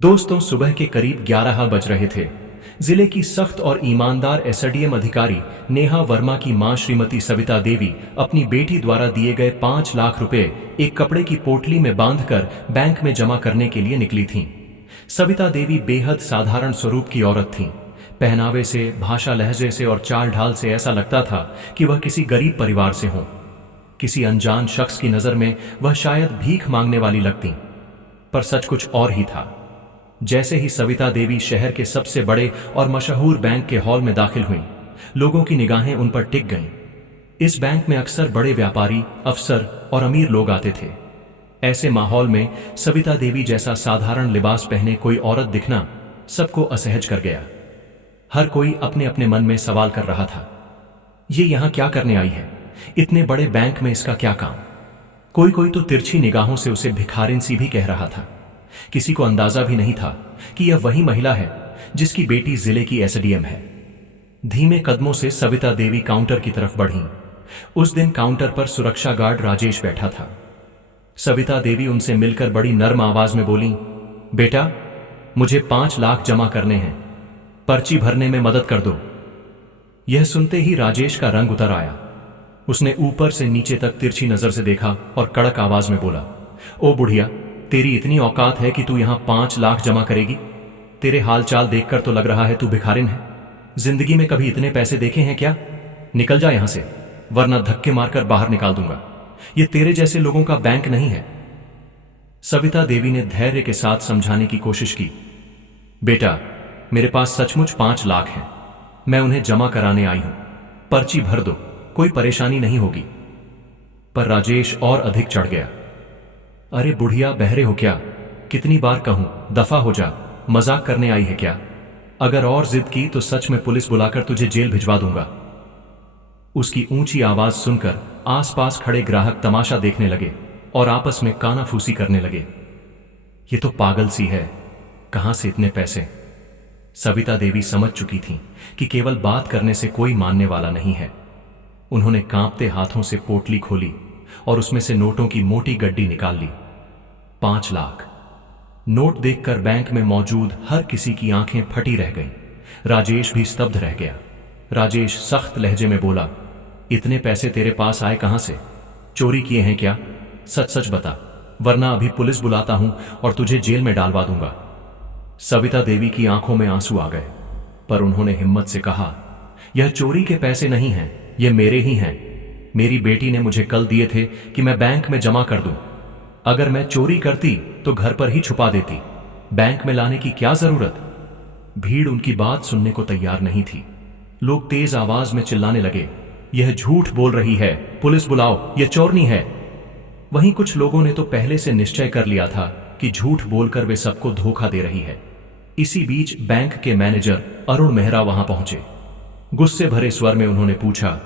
दोस्तों, सुबह के करीब 11 बज रहे थे। जिले की सख्त और ईमानदार एसडीएम अधिकारी नेहा वर्मा की मां श्रीमती सविता देवी अपनी बेटी द्वारा दिए गए 5 लाख रुपए एक कपड़े की पोटली में बांधकर बैंक में जमा करने के लिए निकली थीं। सविता देवी बेहद साधारण स्वरूप की औरत थीं। पहनावे से, भाषा लहजे से और चाल ढाल से ऐसा लगता था कि वह किसी गरीब परिवार से हों। किसी अनजान शख्स की नजर में वह शायद भीख मांगने वाली लगती, पर सच कुछ और ही था। जैसे ही सविता देवी शहर के सबसे बड़े और मशहूर बैंक के हॉल में दाखिल हुईं, लोगों की निगाहें उन पर टिक गईं। इस बैंक में अक्सर बड़े व्यापारी, अफसर और अमीर लोग आते थे। ऐसे माहौल में सविता देवी जैसा साधारण लिबास पहने कोई औरत दिखना सबको असहज कर गया। हर कोई अपने अपने मन में सवाल कर रहा था, ये यहां क्या करने आई है? इतने बड़े बैंक में इसका क्या काम? कोई कोई तो तिरछी निगाहों से उसे भिखारिन सी भी कह रहा था। किसी को अंदाजा भी नहीं था कि यह वही महिला है जिसकी बेटी जिले की एसडीएम है। धीमे कदमों से सविता देवी काउंटर की तरफ बढ़ीं। उस दिन काउंटर पर सुरक्षा गार्ड राजेश बैठा था। सविता देवी उनसे मिलकर बड़ी नर्म आवाज में बोली, बेटा, मुझे 5 लाख जमा करने हैं, पर्ची भरने में मदद कर दो। यह सुनते ही राजेश का रंग उतर आया। उसने ऊपर से नीचे तक तिरछी नजर से देखा और कड़क आवाज में बोला, ओ बुढ़िया, तेरी इतनी औकात है कि तू यहां 5 लाख जमा करेगी? तेरे हाल चाल देखकर तो लग रहा है तू भिखारिन है। जिंदगी में कभी इतने पैसे देखे हैं क्या? निकल जा यहां से, वरना धक्के मारकर बाहर निकाल दूंगा। ये तेरे जैसे लोगों का बैंक नहीं है। सविता देवी ने धैर्य के साथ समझाने की कोशिश की, बेटा, मेरे पास सचमुच 5 लाख हैं। मैं उन्हें जमा कराने आई हूं। पर्ची भर दो, कोई परेशानी नहीं होगी। पर राजेश और अधिक चढ़ गया। अरे बुढ़िया, बहरे हो क्या? कितनी बार कहूं, दफा हो जा। मजाक करने आई है क्या? अगर और जिद की तो सच में पुलिस बुलाकर तुझे जेल भिजवा दूंगा। उसकी ऊंची आवाज सुनकर आसपास खड़े ग्राहक तमाशा देखने लगे और आपस में कानाफूसी करने लगे। ये तो पागल सी है, कहां से इतने पैसे? सविता देवी समझ चुकी थीं कि केवल बात करने से कोई मानने वाला नहीं है। उन्होंने कांपते हाथों से पोटली खोली और उसमें से नोटों की मोटी गड्डी निकाल ली। 5 लाख नोट देखकर बैंक में मौजूद हर किसी की आंखें फटी रह गईं। राजेश भी स्तब्ध रह गया। राजेश सख्त लहजे में बोला, इतने पैसे तेरे पास आए कहां से? चोरी किए हैं क्या? सच सच बता, वरना अभी पुलिस बुलाता हूं और तुझे जेल में डालवा दूंगा। सविता देवी की आंखों में आंसू आ गए, पर उन्होंने हिम्मत से कहा, यह चोरी के पैसे नहीं हैं, यह मेरे ही हैं। मेरी बेटी ने मुझे कल दिए थे कि मैं बैंक में जमा कर दूं। अगर मैं चोरी करती तो घर पर ही छुपा देती, बैंक में लाने की क्या जरूरत? भीड़ उनकी बात सुनने को तैयार नहीं थी। लोग तेज आवाज में चिल्लाने लगे, यह झूठ बोल रही है, पुलिस बुलाओ, यह चोरनी है। वहीं कुछ लोगों ने तो पहले से निश्चय कर लिया था कि झूठ बोलकर वे सबको धोखा दे रही है। इसी बीच बैंक के मैनेजर अरुण मेहरा वहां पहुंचे। गुस्से भरे स्वर में उन्होंने पूछा,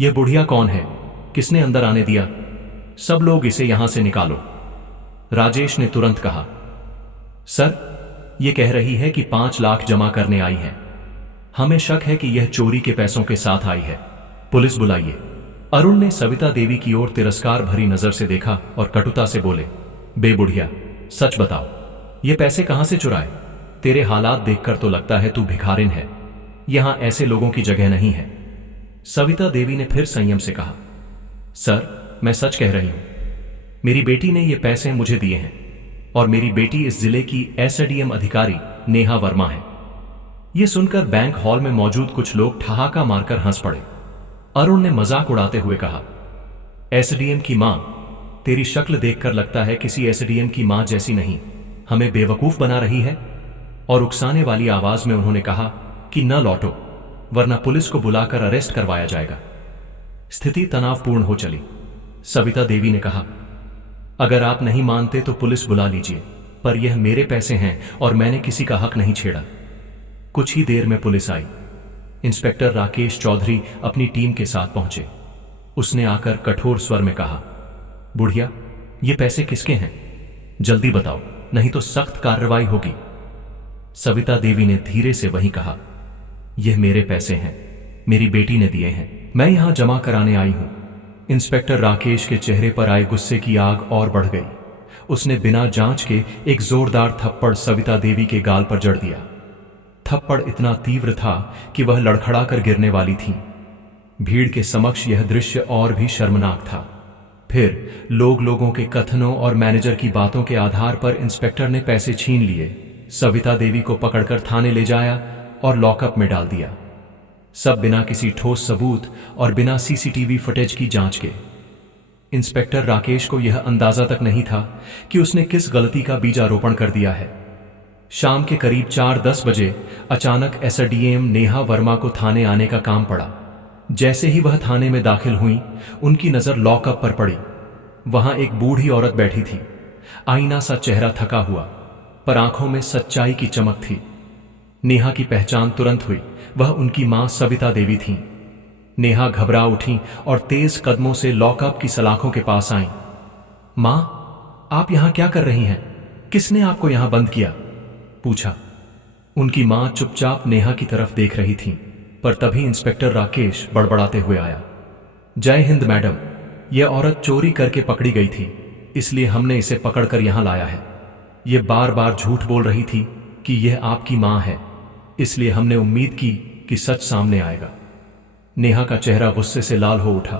यह बुढ़िया कौन है? किसने अंदर आने दिया? सब लोग इसे यहां से निकालो। राजेश ने तुरंत कहा, सर, यह कह रही है कि 5 लाख जमा करने आई है। हमें शक है कि यह चोरी के पैसों के साथ आई है। पुलिस बुलाइए। अरुण ने सविता देवी की ओर तिरस्कार भरी नजर से देखा और कटुता से बोले, बे बुढ़िया, सच बताओ, ये पैसे कहां से चुराए? तेरे हालात देखकर तो लगता है तू भिखारिन है। यहां ऐसे लोगों की जगह नहीं है। सविता देवी ने फिर संयम से कहा, सर, मैं सच कह रही हूं। मेरी बेटी ने ये पैसे मुझे दिए हैं और मेरी बेटी इस जिले की एसडीएम अधिकारी नेहा वर्मा है। यह सुनकर बैंक हॉल में मौजूद कुछ लोग ठहाका मारकर हंस पड़े। अरुण ने मजाक उड़ाते हुए कहा, एसडीएम की मां? तेरी शक्ल देखकर लगता है किसी एसडीएम की मां जैसी नहीं। हमें बेवकूफ बना रही है? और उकसाने वाली आवाज में उन्होंने कहा कि न लौटो, वरना पुलिस को बुलाकर अरेस्ट करवाया जाएगा। स्थिति तनावपूर्ण हो चली। सविता देवी ने कहा, अगर आप नहीं मानते तो पुलिस बुला लीजिए, पर यह मेरे पैसे हैं और मैंने किसी का हक नहीं छेड़ा। कुछ ही देर में पुलिस आई। इंस्पेक्टर राकेश चौधरी अपनी टीम के साथ पहुंचे। उसने आकर कठोर स्वर में कहा, बुढ़िया, ये पैसे किसके हैं? जल्दी बताओ, नहीं तो सख्त कार्रवाई होगी। सविता देवी ने धीरे से वही कहा, यह मेरे पैसे हैं, मेरी बेटी ने दिए हैं, मैं यहां जमा कराने आई हूं। इंस्पेक्टर राकेश के चेहरे पर आए गुस्से की आग और बढ़ गई। उसने बिना जांच के एक जोरदार थप्पड़ सविता देवी के गाल पर जड़ दिया। थप्पड़ इतना तीव्र था कि वह लड़खड़ा कर गिरने वाली थीं। भीड़ के समक्ष यह दृश्य और भी शर्मनाक था। फिर लोगों के कथनों और मैनेजर की बातों के आधार पर इंस्पेक्टर ने पैसे छीन लिए, सविता देवी को पकड़कर थाने ले जाया और लॉकअप में डाल दिया। सब बिना किसी ठोस सबूत और बिना सीसीटीवी फुटेज की जांच के। इंस्पेक्टर राकेश को यह अंदाजा तक नहीं था कि उसने किस गलती का बीजारोपण कर दिया है। शाम के करीब 4:10 बजे अचानक एसडीएम नेहा वर्मा को थाने आने का काम पड़ा। जैसे ही वह थाने में दाखिल हुई, उनकी नजर लॉकअप पर पड़ी। वहां एक बूढ़ी औरत बैठी थी। आईना सा चेहरा थका हुआ, पर आंखों में सच्चाई की चमक थी। नेहा की पहचान तुरंत हुई। वह उनकी मां सविता देवी थीं। नेहा घबरा उठी और तेज कदमों से लॉकअप की सलाखों के पास आईं। मां, आप यहां क्या कर रही हैं? किसने आपको यहां बंद किया? पूछा। उनकी मां चुपचाप नेहा की तरफ देख रही थीं, पर तभी इंस्पेक्टर राकेश बड़बड़ाते हुए आया। जय हिंद मैडम, यह औरत चोरी करके पकड़ी गई थी, इसलिए हमने इसे पकड़कर यहां लाया है। यह बार बार झूठ बोल रही थी कि यह आपकी मां है, इसलिए हमने उम्मीद की कि सच सामने आएगा। नेहा का चेहरा गुस्से से लाल हो उठा।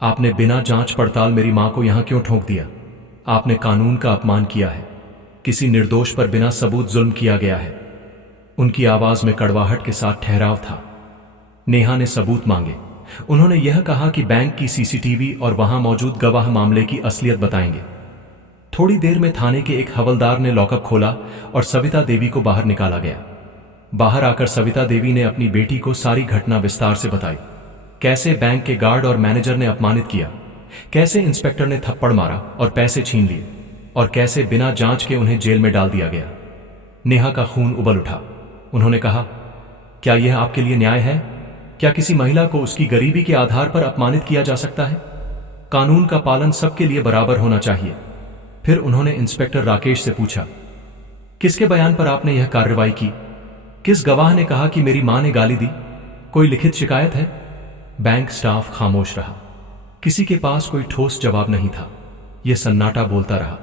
आपने बिना जांच पड़ताल मेरी मां को यहां क्यों ठोंक दिया? आपने कानून का अपमान किया है। किसी निर्दोष पर बिना सबूत जुल्म किया गया है। उनकी आवाज में कड़वाहट के साथ ठहराव था। नेहा ने सबूत मांगे। उन्होंने यह कहा कि बैंक की सीसीटीवी और वहां मौजूद गवाह मामले की असलियत बताएंगे। थोड़ी देर में थाने के एक हवलदार ने लॉकअप खोला और सविता देवी को बाहर निकाला गया। बाहर आकर सविता देवी ने अपनी बेटी को सारी घटना विस्तार से बताई। कैसे बैंक के गार्ड और मैनेजर ने अपमानित किया, कैसे इंस्पेक्टर ने थप्पड़ मारा और पैसे छीन लिए, और कैसे बिना जांच के उन्हें जेल में डाल दिया गया। नेहा का खून उबल उठा। उन्होंने कहा, क्या यह आपके लिए न्याय है? क्या किसी महिला को उसकी गरीबी के आधार पर अपमानित किया जा सकता है? कानून का पालन सबके लिए बराबर होना चाहिए। फिर उन्होंने इंस्पेक्टर राकेश से पूछा, किसके बयान पर आपने यह कार्रवाई की? किस गवाह ने कहा कि मेरी मां ने गाली दी? कोई लिखित शिकायत है? बैंक स्टाफ खामोश रहा। किसी के पास कोई ठोस जवाब नहीं था। यह सन्नाटा बोलता रहा।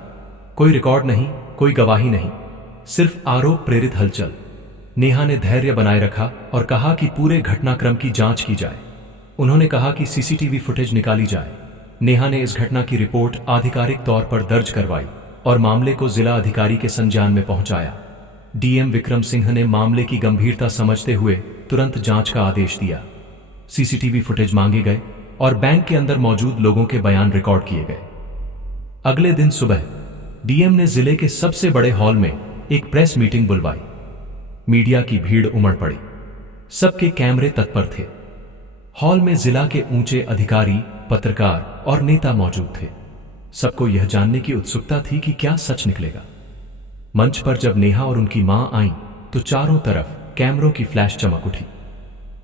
कोई रिकॉर्ड नहीं, कोई गवाही नहीं, सिर्फ आरोप प्रेरित हलचल। नेहा ने धैर्य बनाए रखा और कहा कि पूरे घटनाक्रम की जांच की जाए। उन्होंने कहा कि सीसीटीवी फुटेज निकाली जाए। नेहा ने इस घटना की रिपोर्ट आधिकारिक तौर पर दर्ज करवाई और मामले को जिला अधिकारी के संज्ञान में पहुंचाया। डीएम विक्रम सिंह ने मामले की गंभीरता समझते हुए तुरंत जांच का आदेश दिया। सीसीटीवी फुटेज मांगे गए और बैंक के अंदर मौजूद लोगों के बयान रिकॉर्ड किए गए। अगले दिन सुबह डीएम ने जिले के सबसे बड़े हॉल में एक प्रेस मीटिंग बुलवाई। मीडिया की भीड़ उमड़ पड़ी। सबके कैमरे तत्पर थे। हॉल में जिला के ऊंचे अधिकारी, पत्रकार और नेता मौजूद थे। सबको यह जानने की उत्सुकता थी कि क्या सच निकलेगा। मंच पर जब नेहा और उनकी मां आईं, तो चारों तरफ कैमरों की फ्लैश चमक उठी।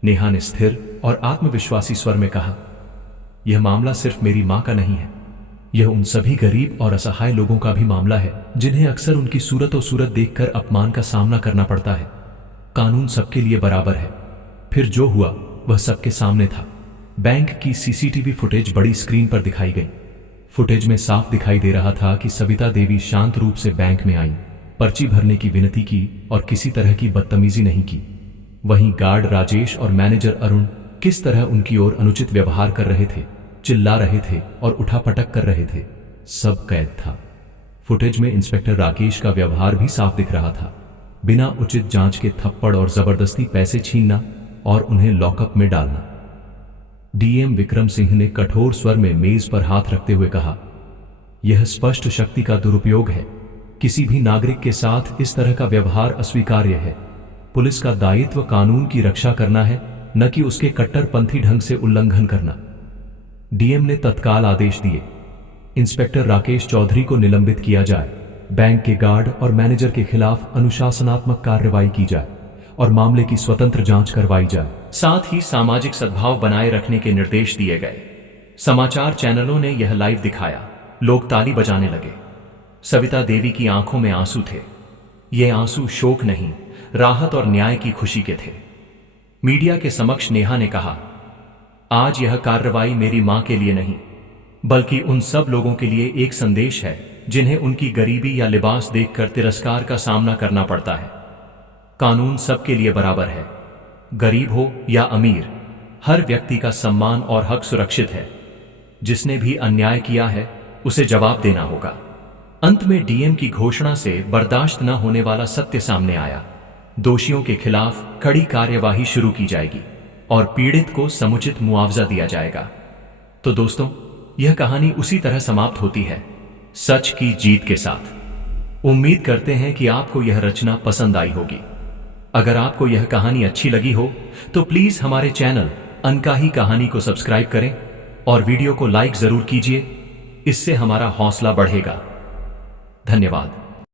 नेहा ने स्थिर और आत्मविश्वासी स्वर में कहा, यह मामला सिर्फ मेरी मां का नहीं है, यह उन सभी गरीब और असहाय लोगों का भी मामला है जिन्हें अक्सर उनकी सूरत देखकर अपमान का सामना करना पड़ता है। कानून सबके लिए बराबर है। फिर जो हुआ वह सबके सामने था। बैंक की सीसीटीवी फुटेज बड़ी स्क्रीन पर दिखाई गई। फुटेज में साफ दिखाई दे रहा था कि सविता देवी शांत रूप से बैंक में आईं, पर्ची भरने की विनती की और किसी तरह की बदतमीजी नहीं की। वहीं गार्ड राजेश और मैनेजर अरुण किस तरह उनकी ओर अनुचित व्यवहार कर रहे थे, चिल्ला रहे थे और उठापटक कर रहे थे, सब कैद था। फुटेज में इंस्पेक्टर राकेश का व्यवहार भी साफ दिख रहा था। बिना उचित जांच के थप्पड़ और जबरदस्ती पैसे छीनना और उन्हें लॉकअप में डालना। डीएम विक्रम सिंह ने कठोर स्वर में मेज पर हाथ रखते हुए कहा, यह स्पष्ट शक्ति का दुरुपयोग है। किसी भी नागरिक के साथ इस तरह का व्यवहार अस्वीकार्य है। पुलिस का दायित्व कानून की रक्षा करना है, न कि उसके कट्टरपंथी ढंग से उल्लंघन करना। डीएम ने तत्काल आदेश दिए, इंस्पेक्टर राकेश चौधरी को निलंबित किया जाए, बैंक के गार्ड और मैनेजर के खिलाफ अनुशासनात्मक कार्रवाई की जाए और मामले की स्वतंत्र जांच करवाई जाए। साथ ही सामाजिक सद्भाव बनाए रखने के निर्देश दिए गए। समाचार चैनलों ने यह लाइव दिखाया। लोग ताली बजाने लगे। सविता देवी की आंखों में आंसू थे। ये आंसू शोक नहीं, राहत और न्याय की खुशी के थे। मीडिया के समक्ष नेहा ने कहा, आज यह कार्रवाई मेरी मां के लिए नहीं, बल्कि उन सब लोगों के लिए एक संदेश है जिन्हें उनकी गरीबी या लिबास देखकर तिरस्कार का सामना करना पड़ता है। कानून सबके लिए बराबर है, गरीब हो या अमीर, हर व्यक्ति का सम्मान और हक सुरक्षित है। जिसने भी अन्याय किया है उसे जवाब देना होगा। अंत में डीएम की घोषणा से बर्दाश्त न होने वाला सत्य सामने आया। दोषियों के खिलाफ कड़ी कार्यवाही शुरू की जाएगी और पीड़ित को समुचित मुआवजा दिया जाएगा। तो दोस्तों, यह कहानी उसी तरह समाप्त होती है, सच की जीत के साथ। उम्मीद करते हैं कि आपको यह रचना पसंद आई होगी। अगर आपको यह कहानी अच्छी लगी हो तो प्लीज हमारे चैनल अनकाही कहानी को सब्सक्राइब करें और वीडियो को लाइक जरूर कीजिए। इससे हमारा हौसला बढ़ेगा। धन्यवाद।